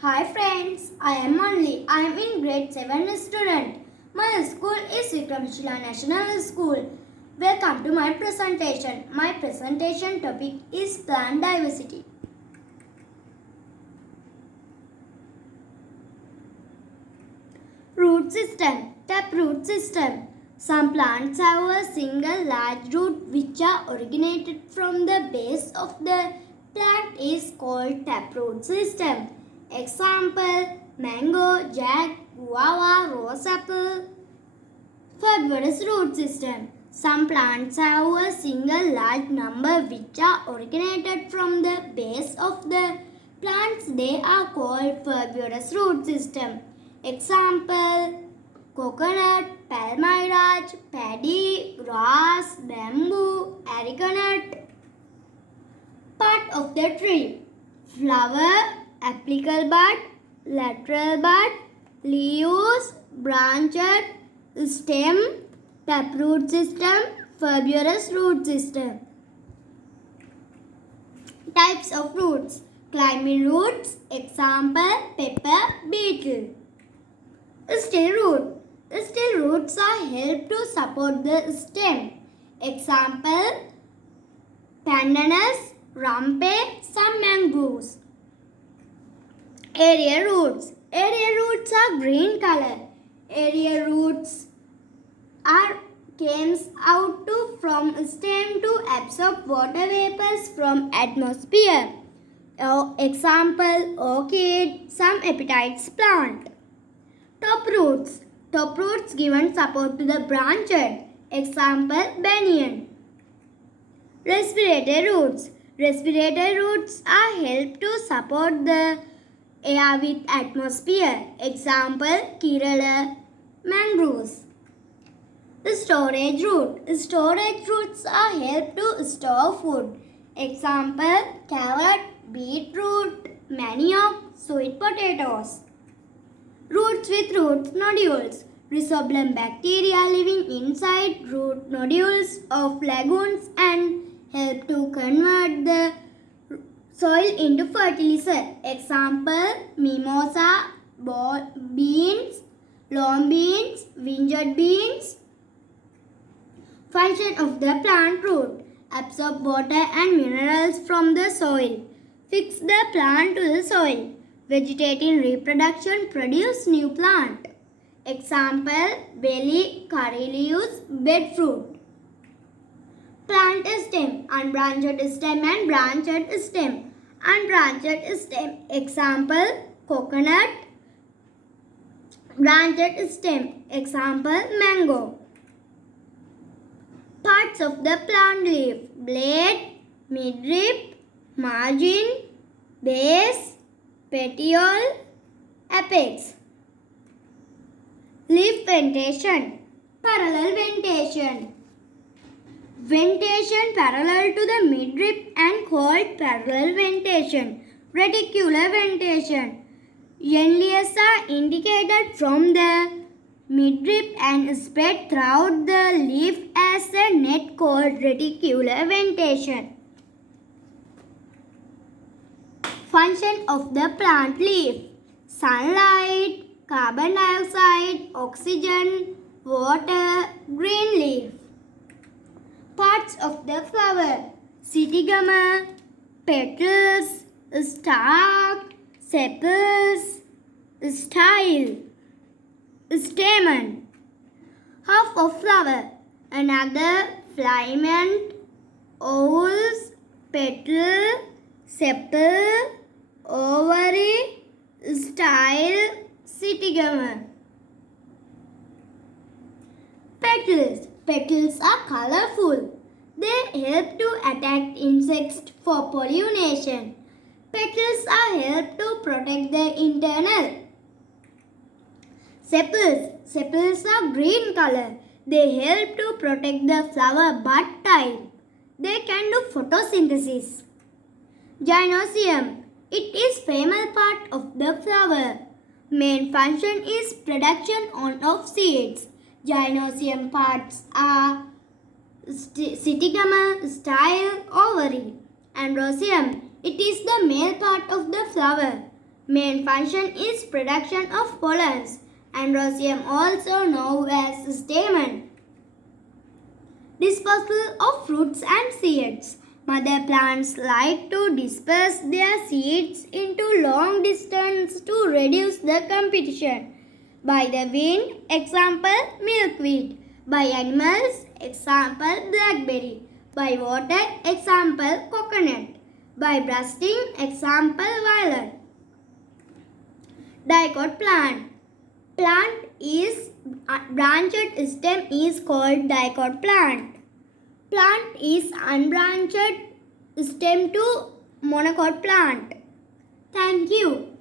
Hi friends, I am Manli. I am in grade 7 student. My school is Vikramshila National School. Welcome to my presentation. My presentation topic is plant diversity. Root system. Taproot system. Some plants have a single large root which are originated from the base of the plant is called taproot system. Example, mango, jack, guava, rose apple. Fibrous root system. Some plants have a single large number which are originated from the base of the plants. They are called fibrous root system. Example, coconut, palmyraj, paddy, grass, bamboo, areca nut. Part of the tree. Flower, apical bud, lateral bud, leaves, branched, stem, taproot system, fibrous root system. Types of roots. Climbing roots, example, pepper, beetle. Still root. Still roots are help to support the stem. Example, pandanus, rampe, some mangroves. Area roots. Area roots are green color. Area roots are comes out from stem to absorb water vapors from atmosphere. Example, orchid, some epiphytes plant. Top roots. Top roots given support to the branched. Example, banyan. Respiratory roots. Respiratory roots are help to support the air with atmosphere. Example, Kerala, mangroves. Storage root. Storage roots are help to store food. Example, carrot, beetroot, manioc, sweet potatoes. Roots with root nodules. Rhizobium bacteria living inside root nodules of lagoons and help to convert the soil into fertilizer. Example, mimosa, beans, long beans, winged beans. Function of the plant root. Absorb water and minerals from the soil. Fix the plant to the soil. Vegetative reproduction produce new plant. Example, belly, curry leaves, breadfruit. Plant stem, unbranched stem and branched stem. Unbranched stem. Example, coconut. Branched stem. Example, mango. Parts of the plant leaf. Blade, midrib, margin, base, petiole, apex. Leaf ventation. Parallel ventation. Ventation parallel to the midrib and called parallel ventation. Reticular ventation. Endless are indicated from the midrib and spread throughout the leaf as a net called reticular ventation. Function of the plant leaf. Sunlight, carbon dioxide, oxygen, water, green leaf. Parts of the flower. Stigma, petals, stalk, sepals, style, stamen. Half of flower. Another filament, ovals, petal, sepal, ovary, style, stigma. Petals. Petals are colorful. They help to attract insects for pollination. Petals are help to protect the internal. Sepals. Sepals are green color. They help to protect the flower bud type. They can do photosynthesis. Gynoecium. It is female part of the flower. Main function is production of seeds. Gynoecium parts are stigma, style, ovary. Androecium. It is the male part of the flower. Main function is production of pollens. Androecium, also known as stamen. Dispersal of fruits and seeds. Mother plants like to disperse their seeds into long distance to reduce the competition. By the wind, example milkweed. By animals, example blackberry. By water, example coconut. By bursting, example violet. Dicot plant. Plant is branched stem is called dicot plant. Plant is unbranched stem to monocot plant. Thank you.